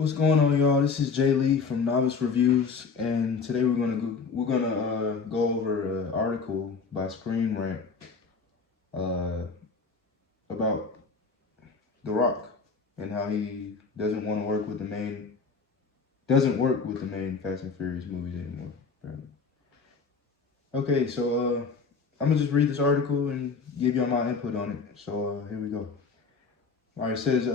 What's going on, y'all? This is Jay Lee from Novice Reviews, and today we're gonna go over an article by Screen Rant uh, about The Rock and how he doesn't work with the main Fast and Furious movies anymore. Apparently. Okay, so I'm gonna just read this article and give y'all my input on it. So here we go. All right, it says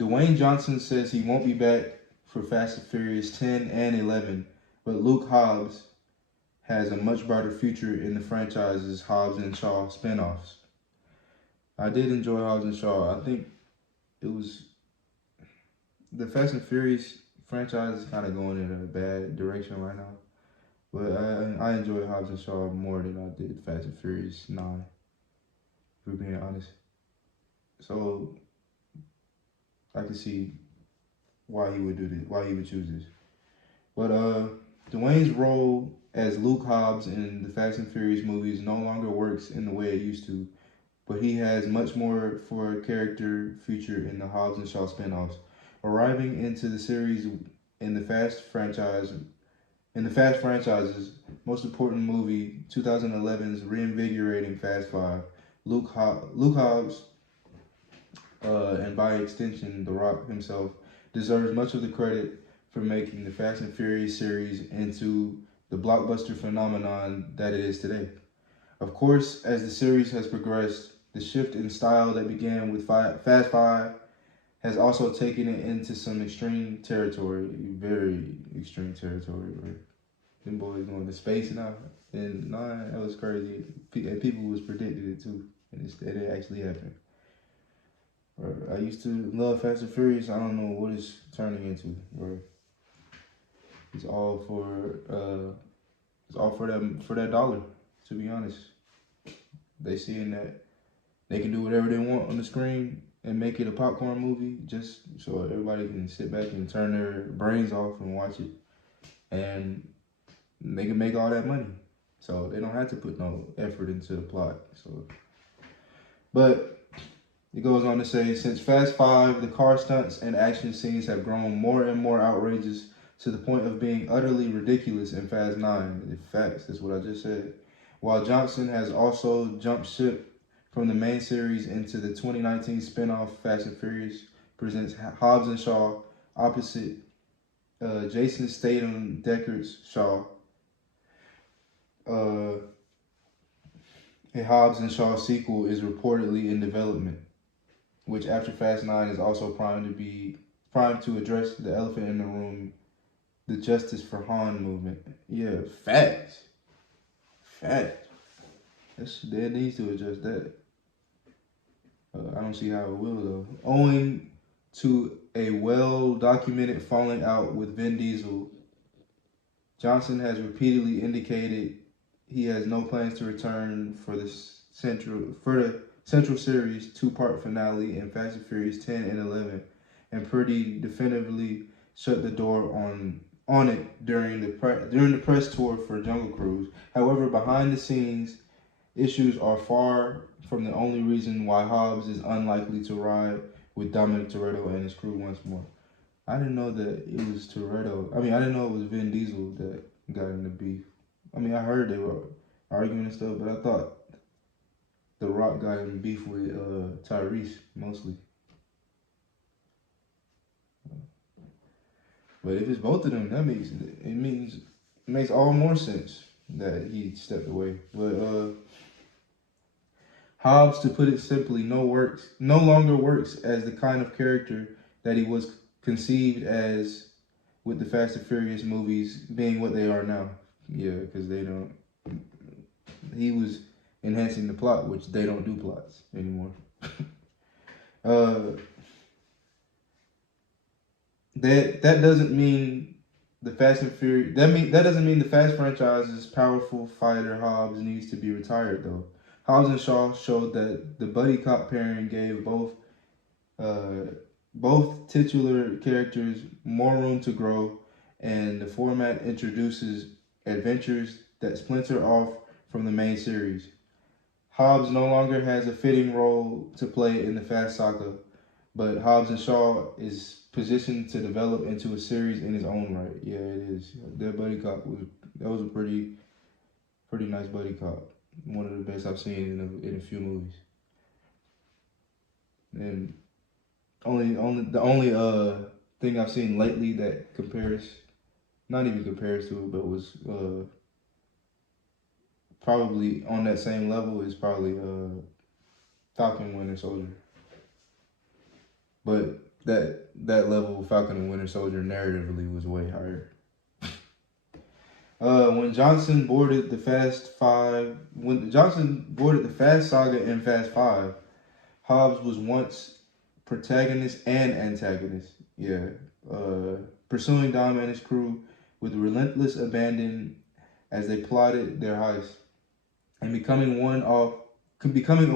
Dwayne Johnson says he won't be back for Fast and Furious 10 and 11, but Luke Hobbs has a much brighter future in the franchise's Hobbs and Shaw spinoffs. I did enjoy Hobbs and Shaw. I think it was the Fast and Furious franchise is kind of going in a bad direction right now, but I enjoy Hobbs and Shaw more than I did Fast and Furious 9, if we're being honest. So I can see why he would do this, why he would choose this. But Dwayne's role as Luke Hobbs in the Fast and Furious movies no longer works in the way it used to, but he has much more for a character feature in the Hobbs and Shaw spinoffs. Arriving into the series in the Fast franchise's most important movie, 2011's reinvigorating Fast Five, Luke Hobbs, and by extension, The Rock himself, deserves much of the credit for making the Fast and Furious series into the blockbuster phenomenon that it is today. Of course, as the series has progressed, the shift in style that began with Fast Five has also taken it into some extreme territory, very extreme territory. Where them boys going to space now, and that was crazy. And people was predicted it too, and it actually happened. I used to love Fast and Furious. I don't know what it's turning into. Where it's all for that dollar. To be honest, they seeing that they can do whatever they want on the screen and make it a popcorn movie, just so everybody can sit back and turn their brains off and watch it, and they can make all that money. So they don't have to put no effort into the plot. So, but it goes on to say, since Fast Five, the car stunts and action scenes have grown more and more outrageous to the point of being utterly ridiculous in Fast 9. In facts, that's what I just said. While Johnson has also jumped ship from the main series into the 2019 spinoff Fast and Furious presents Hobbs and Shaw opposite Jason Statham Deckard's Shaw. A Hobbs and Shaw sequel is reportedly in development, which after Fast 9 is also primed to address the elephant in the room, the Justice for Han movement. Yeah, facts. They needs to adjust that. I don't see how it will though. Owing to a well-documented falling out with Vin Diesel, Johnson has repeatedly indicated he has no plans to return for the Central Series two-part finale in Fast and Furious 10 and 11, and pretty definitively shut the door on it during the press tour for Jungle Cruise. However, behind the scenes, issues are far from the only reason why Hobbs is unlikely to ride with Dominic Toretto and his crew once more. I didn't know that it was Toretto. I didn't know it was Vin Diesel that got into beef. I heard they were arguing and stuff, but I thought The Rock got in beef with Tyrese mostly. But if it's both of them, it makes all more sense that he stepped away. But Hobbs, to put it simply, no longer works as the kind of character that he was conceived as, with the Fast and Furious movies being what they are now. Yeah, because they don't. He was enhancing the plot, which they don't do plots anymore. That doesn't mean the Fast and Furious. That doesn't mean the Fast franchise's powerful fighter Hobbs needs to be retired though. Hobbs and Shaw showed that the buddy cop pairing gave both titular characters more room to grow, and the format introduces adventures that splinter off from the main series. Hobbs no longer has a fitting role to play in the Fast saga, but Hobbs and Shaw is positioned to develop into a series in its own right. Yeah, it is. That buddy cop was a pretty nice buddy cop. One of the best I've seen in a few movies. And the only thing I've seen lately that compares, not even compares to it, but was probably on that same level is probably Falcon Winter Soldier. But that level of Falcon and Winter Soldier narratively was way higher. When Johnson boarded the Fast Saga in Fast Five, Hobbs was once protagonist and antagonist. Yeah, pursuing Dom and his crew with relentless abandon as they plotted their heist, and becoming a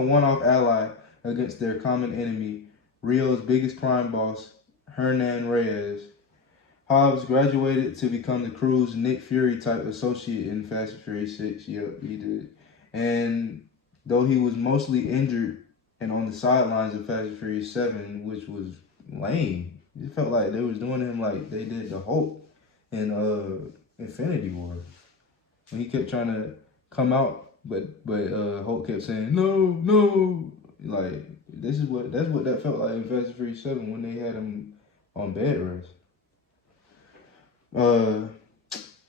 one-off ally against their common enemy, Rio's biggest crime boss, Hernan Reyes. Hobbs graduated to become the crew's Nick Fury type associate in Fast and Furious 6. Yep, he did. And though he was mostly injured and on the sidelines of Fast and Furious 7, which was lame. It felt like they was doing him like they did the Hulk in Infinity War. When he kept trying to come out, but Hulk kept saying, no. Like, that's what that felt like in Fast and Furious 7 when they had him on bed rest.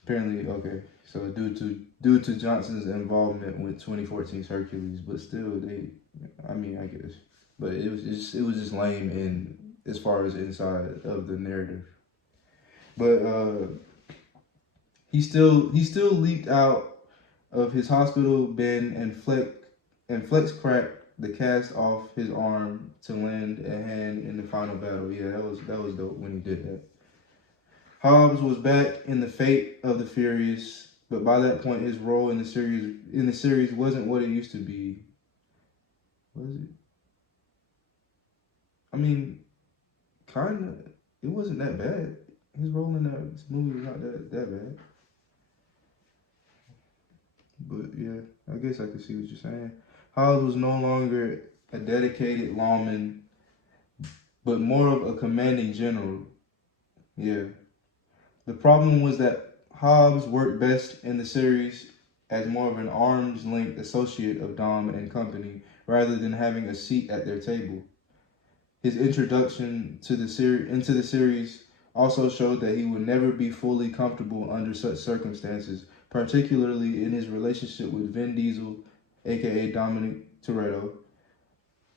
Apparently, okay. So due to Johnson's involvement with 2014's Hercules, but still I guess, but it was just lame in as far as inside of the narrative. But he still leaped out of his hospital bed and Flex cracked the cast off his arm to lend a hand in the final battle. Yeah, that was dope when he did that. Hobbs was back in the Fate of the Furious, but by that point his role in the series wasn't what it used to be. Was it? I mean, kinda. It wasn't that bad. His role in that movie was not that bad. But yeah, I guess I could see what you're saying. Hobbs was no longer a dedicated lawman, but more of a commanding general. Yeah. The problem was that Hobbs worked best in the series as more of an arm's length associate of Dom and company, rather than having a seat at their table. His introduction to into the series also showed that he would never be fully comfortable under such circumstances, particularly in his relationship with Vin Diesel, aka Dominic Toretto.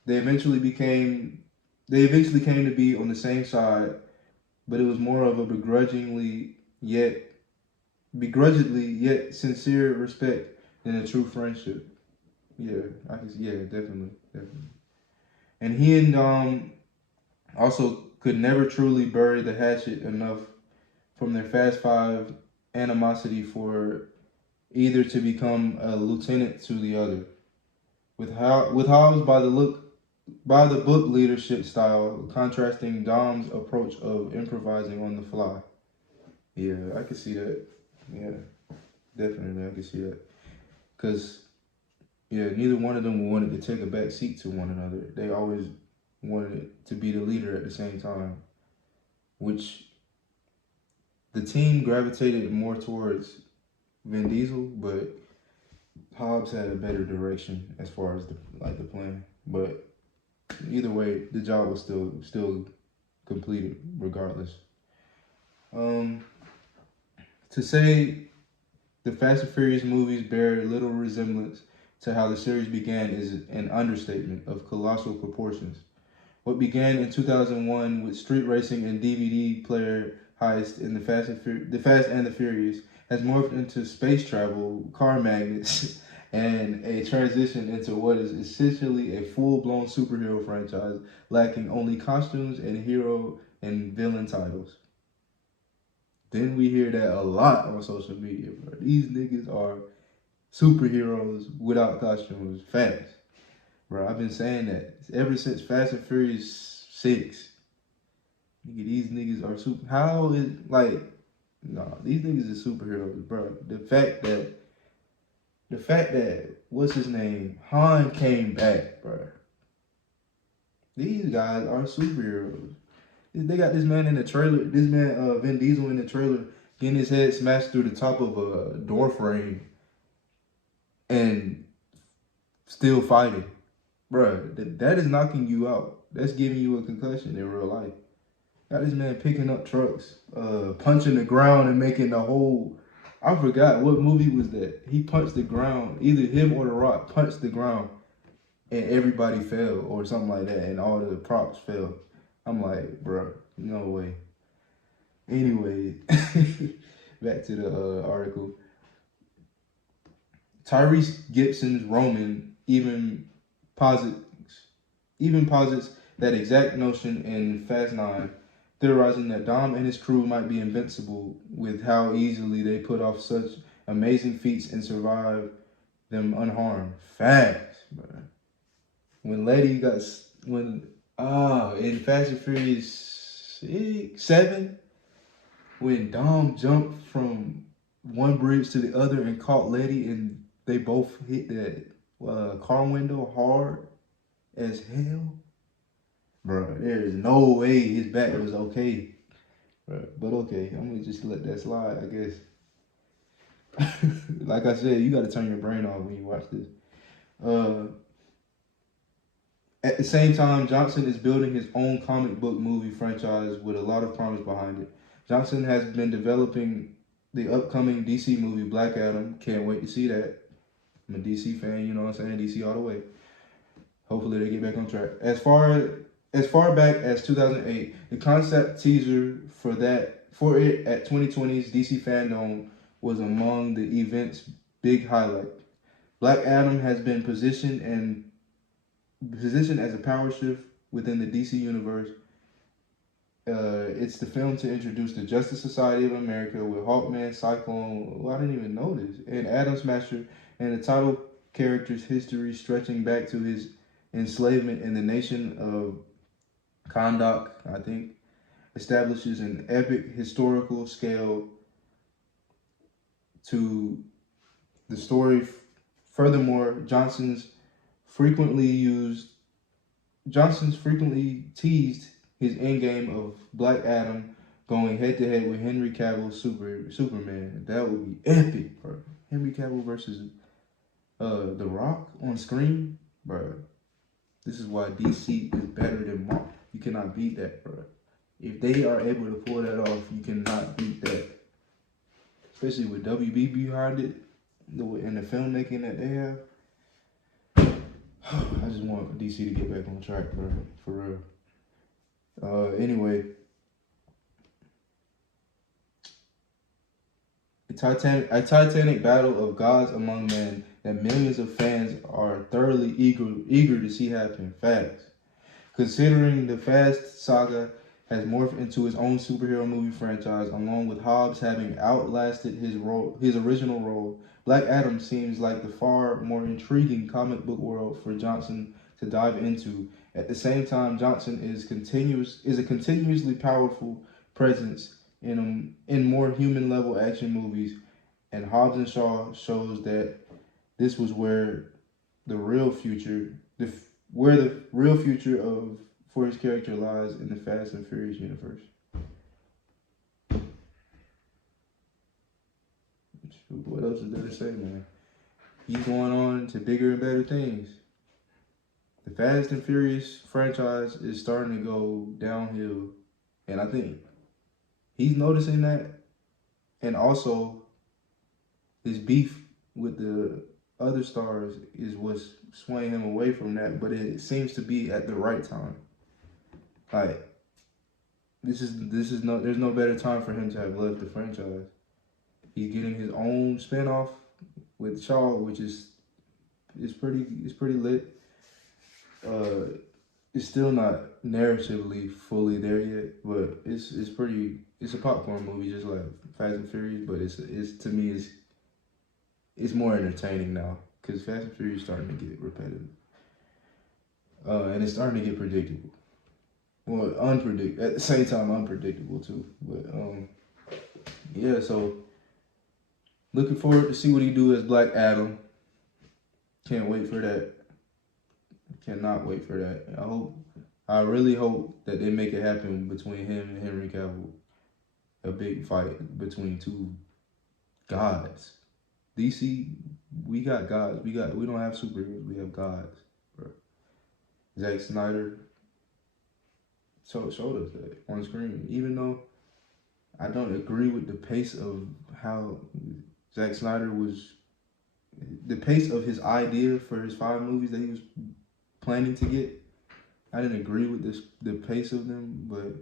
They eventually came to be on the same side, but it was more of a begrudgingly yet sincere respect than a true friendship. Yeah, definitely. And he and Dom also could never truly bury the hatchet enough from their Fast Five animosity for either to become a lieutenant to the other. With Hobbs by the book leadership style, contrasting Dom's approach of improvising on the fly. Yeah, I can see that. Yeah, definitely, I can see that. Because, yeah, neither one of them wanted to take a back seat to one another. They always wanted to be the leader at the same time, which the team gravitated more towards Vin Diesel, but Hobbs had a better direction as far as the plan. But either way, the job was still completed regardless. To say the Fast and Furious movies bear little resemblance to how the series began is an understatement of colossal proportions. What began in 2001 with street racing and DVD player heist in the Fast and the Furious has morphed into space travel, car magnets, and a transition into what is essentially a full-blown superhero franchise lacking only costumes and hero and villain titles. Then we hear that a lot on social media, bro. These niggas are superheroes without costumes. Facts. Bro, I've been saying that ever since Fast and Furious 6. Nigga, these niggas are super. How is, like, nah, these niggas are superheroes, bro. The fact that, what's his name? Han came back, bro. These guys are superheroes. They got this man in the trailer. This man, Vin Diesel, in the trailer, getting his head smashed through the top of a door frame and still fighting. Bruh, that is knocking you out. That's giving you a concussion in real life. Got this man picking up trucks, punching the ground and making the whole. I forgot what movie was that. He punched the ground. Either him or The Rock punched the ground, and everybody fell or something like that, and all the props fell. I'm like, bro, no way. Anyway, back to the article. Tyrese Gibson's Roman posits posits that exact notion in Fast 9, theorizing that Dom and his crew might be invincible with how easily they put off such amazing feats and survive them unharmed. Facts, bro. When in Fast and Furious 7, when Dom jumped from one bridge to the other and caught Letty, and they both hit that car window hard as hell, bro. There is no way his back was okay, bro. But okay, I'm gonna just let that slide, I guess. Like I said, you gotta turn your brain off when you watch this. At the same time, Johnson is building his own comic book movie franchise with a lot of promise behind it. Johnson has been developing the upcoming DC movie Black Adam. Can't wait to see that. I'm a DC fan, you know what I'm saying? DC all the way. Hopefully they get back on track. As far back as 2008, the concept teaser for it at 2020's DC Fandom was among the event's big highlight. Black Adam has been positioned as a power shift within the DC universe. It's the film to introduce the Justice Society of America with Hawkman, Cyclone, I didn't even know this, and Atom Smasher, and the title character's history stretching back to his enslavement in the nation of Kahndaq, I think, establishes an epic historical scale to the story. Furthermore, Johnson's frequently teased his endgame of Black Adam going head to head with Henry Cavill's Superman. That would be epic, bro. Henry Cavill versus The Rock on screen, bro. This is why DC is better than Marvel. You cannot beat that, bro. If they are able to pull that off, you cannot beat that. Especially with WB behind it and the filmmaking that they have. I just want DC to get back on track, bro. For real. Anyway. A titanic battle of gods among men that millions of fans are thoroughly eager to see happen. Facts. Considering the Fast saga has morphed into his own superhero movie franchise, along with Hobbs having outlasted his original role, Black Adam seems like the far more intriguing comic book world for Johnson to dive into. At the same time, Johnson is a continuously powerful presence in more human level action movies, and Hobbs and Shaw shows that this was where the real future for his character lies in the Fast and Furious universe. What else is there to say, man? He's going on to bigger and better things. The Fast and Furious franchise is starting to go downhill, and I think he's noticing that, and also his beef with the other stars is what's swaying him away from that, but it seems to be at the right time. Like, there's no better time for him to have left the franchise. He's getting his own spinoff with Shaw, which is pretty lit. It's still not narratively fully there yet, but it's a popcorn movie, just like Fast and Furious, but it's to me it's more entertaining now because Fast and Furious is starting to get repetitive, and it's starting to get predictable. Well, at the same time unpredictable too. But yeah, so looking forward to see what he do as Black Adam. Can't wait for that. Cannot wait for that. I really hope that they make it happen between him and Henry Cavill. A big fight between two gods. DC, we got gods. We don't have superheroes. We have gods, bro. Zack Snyder showed us that on screen. Even though I don't agree with the pace of how Zack Snyder was, the pace of his idea for his 5 movies that he was planning to get. I didn't agree with the pace of them, but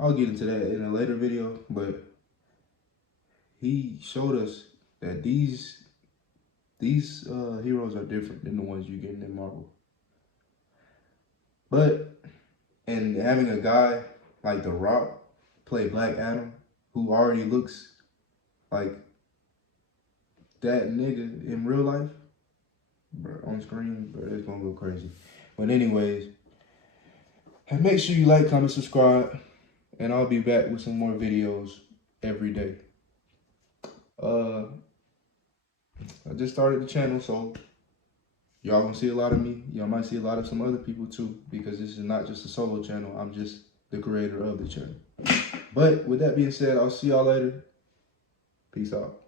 I'll get into that in a later video. But he showed us that these heroes are different than the ones you get in Marvel. But, and having a guy like The Rock play Black Adam, who already looks like that nigga in real life, bro, on screen, bro, it's gonna go crazy. But anyways, make sure you like, comment, subscribe, and I'll be back with some more videos every day. I just started the channel, so y'all gonna see a lot of me. Y'all might see a lot of some other people too, because this is not just a solo channel. I'm just the creator of the channel. But with that being said, I'll see y'all later. Peace out.